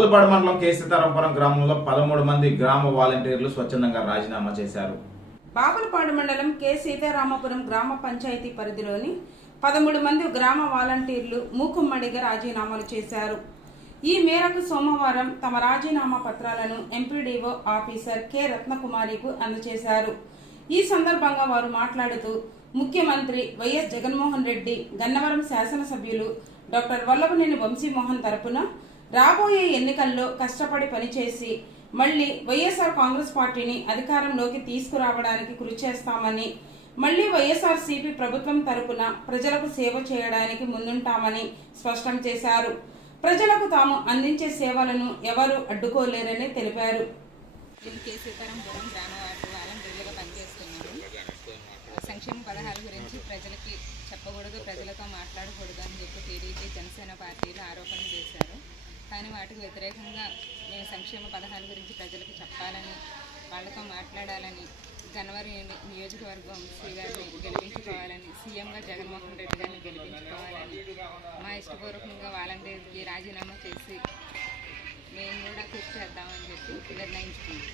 బాపులపాడు మండలం కె సీతారాంపురం గ్రామంలో 13 మంది గ్రామ వాలంటీర్లు స్వచ్ఛందంగా రాజీనామా చేశారు. బాపులపాడు మండలం కె సీతారామపురం గ్రామ పంచాయతీ పరిధిలోని 13 మంది గ్రామ వాలంటీర్లు మూకుమ్మడిగా రాజీనామాలు చేశారు. ఈ మేరకు సోమవారం తమ రాజీనామా పత్రాలను ఎంపీడీఓ ఆఫీసర్ కె రత్నకుమారికి అందజేశారు. ఈ సందర్భంగా వారు మాట్లాడుతూ ముఖ్యమంత్రి వైఎస్ జగన్మోహన్ రెడ్డి, గన్నవరం శాసనసభ్యులు డాక్టర్ వల్లభనేని వంశీమోహన్ తరపున రాబోయే ఎన్నికల్లో కష్టపడి పనిచేసి మళ్లీ వైఎస్ఆర్ కాంగ్రెస్ పార్టీని అధికారంలోకి తీసుకురావడానికి కృషి చేస్తామని, మళ్లీ వైఎస్ఆర్సీపీ ప్రభుత్వం తరపున ప్రజలకు సేవ చేయడానికి ముందుంటామని స్పష్టం చేశారు. ప్రజలకు తాము అందించే సేవలను ఎవరూ అడ్డుకోలేరని తెలిపారు. కె సీతారాంపురం గ్రామ వాలంటీర్లుగా పనిచేస్తున్నాను. సంక్షేమ పథకాల గురించి ప్రజలకి చెప్పకూడదు, ప్రజలతో మాట్లాడకూడదు అని చెప్పి టీడీపీ, జనసేన పార్టీలు ఆరోపణలు చేశారు. కానీ వాటికి వ్యతిరేకంగా మేము సంక్షేమ పథకాల గురించి ప్రజలకు చెప్పాలని, వాళ్ళతో మాట్లాడాలని, గన్నవరం నియోజకవర్గం శ్రీ గారిని గెలిపించుకోవాలని, సీఎంగా జగన్మోహన్ రెడ్డి గారిని గెలిపించుకోవాలని మా ఇష్టపూర్వకంగా వాలంటీర్కి రాజీనామా చేసి మేము కూడా కృషి చేద్దామని చెప్పి నిర్ణయించుకున్నాం.